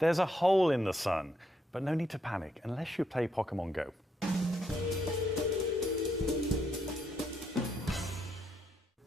There's a hole in the sun, but no need to panic unless you play Pokemon Go.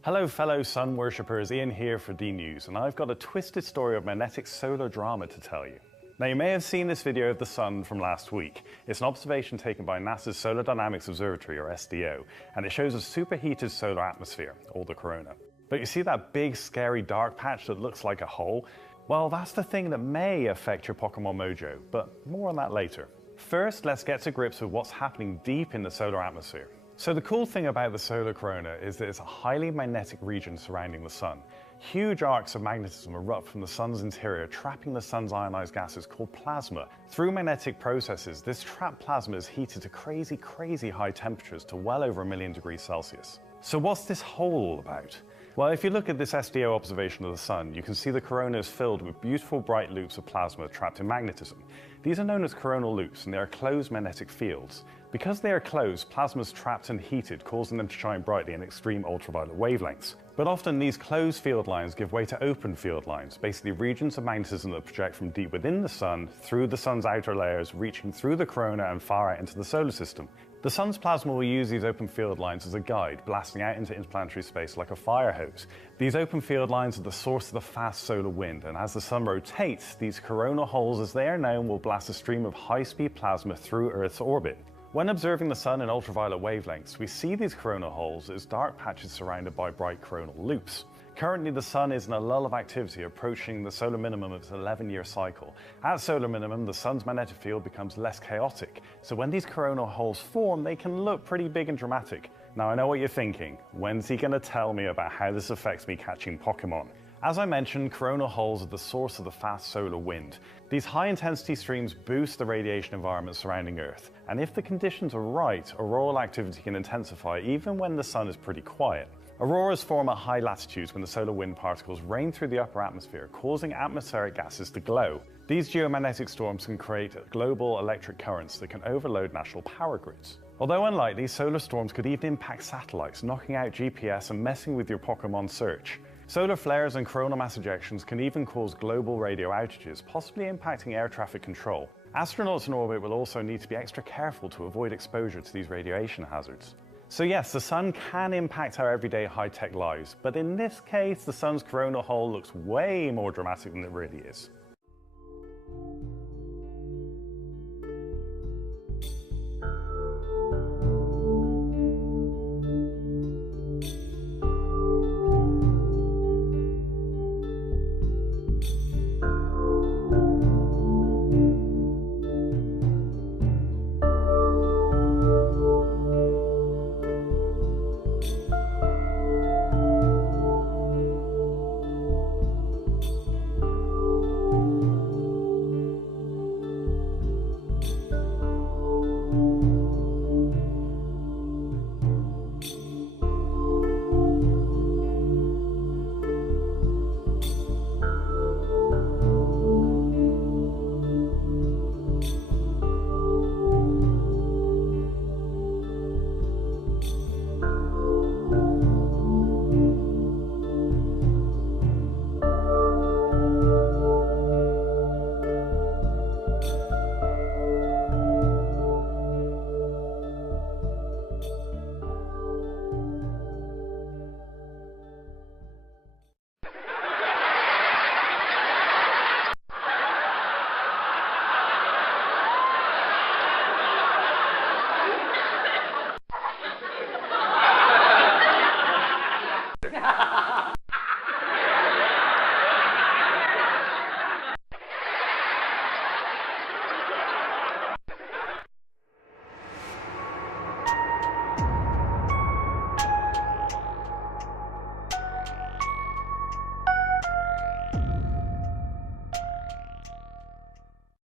Hello fellow sun worshippers, Ian here for DNews, and I've got a twisted story of magnetic solar drama to tell you. Now you may have seen this video of the sun from last week. It's an observation taken by NASA's Solar Dynamics Observatory, or SDO, and it shows a superheated solar atmosphere, or the corona. But you see that big scary dark patch that looks like a hole? Well, that's the thing that may affect your Pokemon Mojo, but more on that later. First, let's get to grips with what's happening deep in the solar atmosphere. So the cool thing about the solar corona is that it's a highly magnetic region surrounding the sun. Huge arcs of magnetism erupt from the sun's interior, trapping the sun's ionized gases called plasma. Through magnetic processes, this trapped plasma is heated to crazy high temperatures to well over 1,000,000 degrees Celsius. So what's this hole all about? Well, if you look at this SDO observation of the sun, you can see the corona is filled with beautiful bright loops of plasma trapped in magnetism. These are known as coronal loops, and they are closed magnetic fields. Because they are closed, plasma is trapped and heated, causing them to shine brightly in extreme ultraviolet wavelengths. But often these closed field lines give way to open field lines, basically regions of magnetism that project from deep within the sun, through the sun's outer layers, reaching through the corona and far out into the solar system. The sun's plasma will use these open field lines as a guide, blasting out into interplanetary space like a fire hose. These open field lines are the source of the fast solar wind, and as the sun rotates, these coronal holes, as they are known, will blast a stream of high-speed plasma through Earth's orbit. When observing the sun in ultraviolet wavelengths, we see these coronal holes as dark patches surrounded by bright coronal loops. Currently, the sun is in a lull of activity, approaching the solar minimum of its 11-year cycle. At solar minimum, the sun's magnetic field becomes less chaotic, so when these coronal holes form, they can look pretty big and dramatic. Now, I know what you're thinking. When's he going to tell me about how this affects me catching Pokemon? As I mentioned, coronal holes are the source of the fast solar wind. These high-intensity streams boost the radiation environment surrounding Earth, and if the conditions are right, auroral activity can intensify even when the sun is pretty quiet. Auroras form at high latitudes when the solar wind particles rain through the upper atmosphere, causing atmospheric gases to glow. These geomagnetic storms can create global electric currents that can overload national power grids. Although unlikely, solar storms could even impact satellites, knocking out GPS and messing with your Pokémon search. Solar flares and coronal mass ejections can even cause global radio outages, possibly impacting air traffic control. Astronauts in orbit will also need to be extra careful to avoid exposure to these radiation hazards. So yes, the sun can impact our everyday high-tech lives, but in this case, the sun's coronal hole looks way more dramatic than it really is.